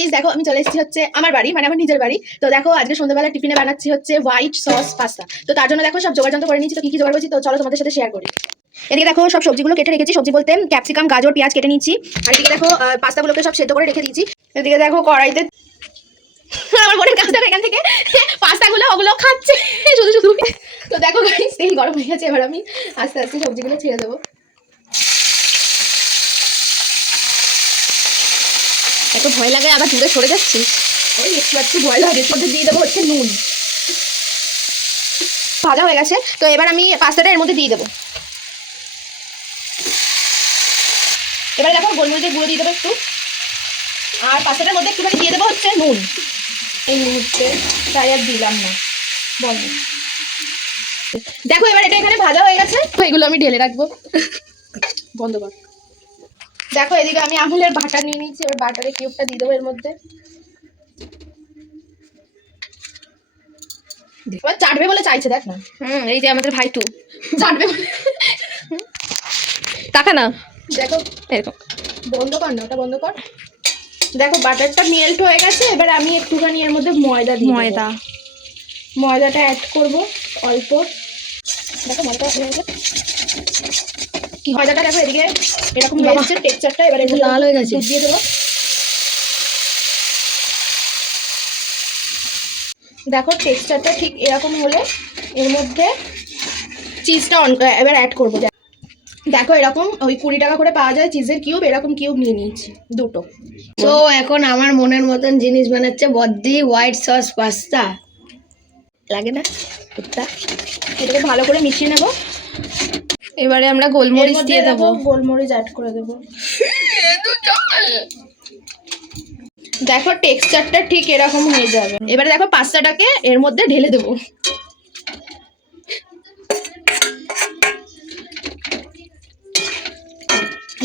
Guys দেখো আমি চলে এসেছি হচ্ছে আমার বাড়ি, মানে আমার নিজের বাড়ি। তো দেখো আজকে সন্ধ্যাবেলা টিফিনে বানাচ্ছি হচ্ছে হোয়াইট সস পাস্তা। তো তার জন্য দেখো সব জোগাড় যন্ত্র করে নিয়েছি। তো কি কি জোগাড় করেছি তো চলো তোমাদের সাথে শেয়ার করি। এদিকে দেখো সব সবজিগুলো কেটে রেখেছি, সবজি বলতে ক্যাপসিকাম, গাজর, পেঁয়াজ কেটে নিচ্ছি। আর এদিকে দেখো পাস্তাগুলোকে সব সেদ্ধ করে রেখে দিয়েছি। এদিকে দেখো কড়াইতে আমার বোনের কাছ থেকে এখান থেকে পাস্তাগুলো ওগুলো খাচ্ছে শুধু শুধু। তো দেখো গাইস তেল গরম হয়ে গেছে, এবার আমি আস্তে আস্তে সবজিগুলো ছেড়ে দেবো। এত ভয় লাগে, আবার দূরে সরে যাচ্ছিস। ওই একটু ভয় লাগে। মধ্যে দিয়ে দেবো হচ্ছে নুন। ভাজা হয়ে গেছে, তো এবার আমি পাস্তাটা এর মধ্যে দিয়ে দেবো। এবার দেখো গোলমরিচের গুঁড়ো দিয়ে দেবো একটু, আর পাস্তাটার মধ্যে একটুখানি দিয়ে দেবো হচ্ছে নুন। এই মুহূর্তে তাই আর দিলাম না, বন্ধ। দেখো এবার এটা এখানে ভাজা হয়ে গেছে, তো এগুলো আমি ঢেলে রাখবো। বন্ধ কর। দেখো এদিকে আমি আমুলের বাটার নিয়ে নিচ্ছি, এবার বাটারের কিউবটা দিয়ে দেবো এর মধ্যে। এবার চাটবে বলে চাইছে, দেখ না। এই যে আমাদের ভাই টু চাটবে বলে। টাকা না, দেখো এরকম বন্ধ কর না, ওটা বন্ধ কর। দেখো বাটারটা মেল্ট হয়ে গেছে, এবার আমি একটুখানি এর মধ্যে ময়দা দিই। ময়দাটা অ্যাড করব অল্প। দেখো ময়দাটা হয়ে গেছে, কি ময়দাটা দেখো এদিকে এরকম হয়েছে টেক্সচারটা। এবার এটা লাল হয়ে গেছে, দিয়ে দেবো। দেখো টেক্সচারটা ঠিক এরকম হলে এর মধ্যে চিজটা এবার অ্যাড করবো। দেখো এরকম ওই 20 টাকা করে পাওয়া যায় চিজের কিউব, এরকম কিউব নিয়ে নিয়েছি দুটো। তো এখন আমার মনের মতন জিনিস বানাচ্ছে বদ্দি হোয়াইট সস পাস্তা। লাগে না টুকটা? এটাকে ভালো করে মিশিয়ে নেব। এবারে আমরা গোলমরিচ দিয়ে দেবো। গোলমরিচ অ্যাড করে দেবো। দেখো টেক্সচারটা ঠিক এরকম হয়ে যাবে। এবারে দেখো পাস্তাটাকে এর মধ্যে ঢেলে দেবো।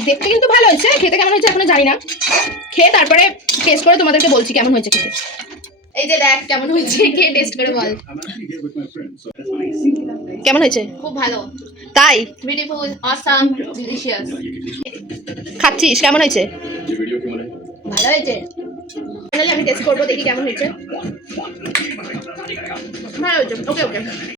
দেখতে কিন্তু ভালো হয়েছে, খেতে কেমন হয়েছে এখনো জানি না। খেয়ে তারপরে টেস্ট করে তোমাদেরকে বলছি কেমন হয়েছে খেতে। এই যে দেখ কেমন হয়েছে, খেয়ে টেস্ট করে বল কেমন হয়েছে। খুব ভালো, তাই বিউটিফুল, অসাম, ডিলিশিয়াস। খাচ্ছিস কেমন হয়েছে? ভালো হয়েছে। ফাইনালি আমি টেস্ট করবো, দেখি কেমন হয়েছে। ভালো হয়েছে, ওকে ওকে।